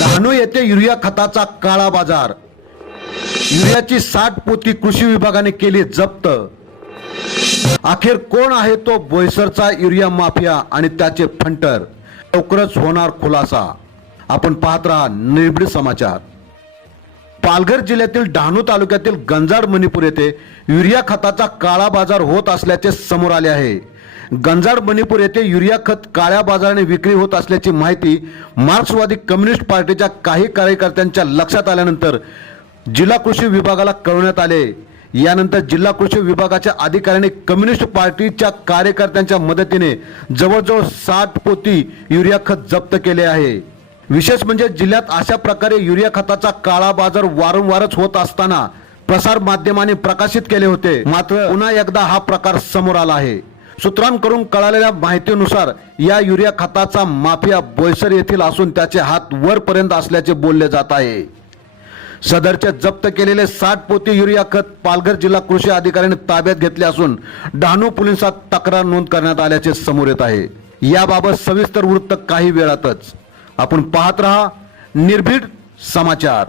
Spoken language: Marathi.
डहाणू येथे युरिया खताचा काळा बाजार. युरियाची साठ पोती कृषी विभागाने केली जप्त. अखेर कोण आहे तो बोईसरचा युरिया माफिया आणि त्याचे फंटर? लवकरच होणार खुलासा. आपण पाहत राहा निर्भीड समाचार. पालघर जिल्ह्यातील डहाणू तालुक्यातील गंजाड मणिपूर येथे युरिया खताचा काळा बाजार होत असल्याचे समोर आले आहे. गंजाड मणिपूर येथे युरिया खत काळ्या बाजाराने विक्री होत असल्याची माहिती मार्क्सवादी कम्युनिस्ट पार्टीच्या काही कार्यकर्त्यांच्या लक्षात आल्यानंतर जिल्हा कृषी विभागाला कळवण्यात आले. यानंतर जिल्हा कृषी विभागाच्या अधिकाऱ्यांनी कम्युनिस्ट पार्टीच्या कार्यकर्त्यांच्या मदतीने जवळजवळ साठ पोती युरिया खत जप्त केले आहे. विशेष म्हणजे जिल्ह्यात अशा प्रकारे युरिया खताचा काळा बाजार वारंवारच होत असताना प्रसार माध्यमांनी प्रकाशित केले होते. मात्र पुन्हा एकदा हा प्रकार समोर आला आहे. सूत्रांकडून कळालेल्या माहितीनुसार या युरिया खताचा माफिया बोयसर येथील असून त्याचे हात वरपर्यंत असल्याचे बोलले जात आहे. सदरचे जप्त केलेले साठ पोती युरिया खत पालघर जिल्हा कृषी अधिकाऱ्यांनी ताब्यात घेतले असून डहाणू पोलिसात तक्रार नोंद करण्यात आल्याचे समोर येत आहे. याबाबत सविस्तर वृत्त काही वेळातच. आपण पाहत रहा निर्भीड समाचार.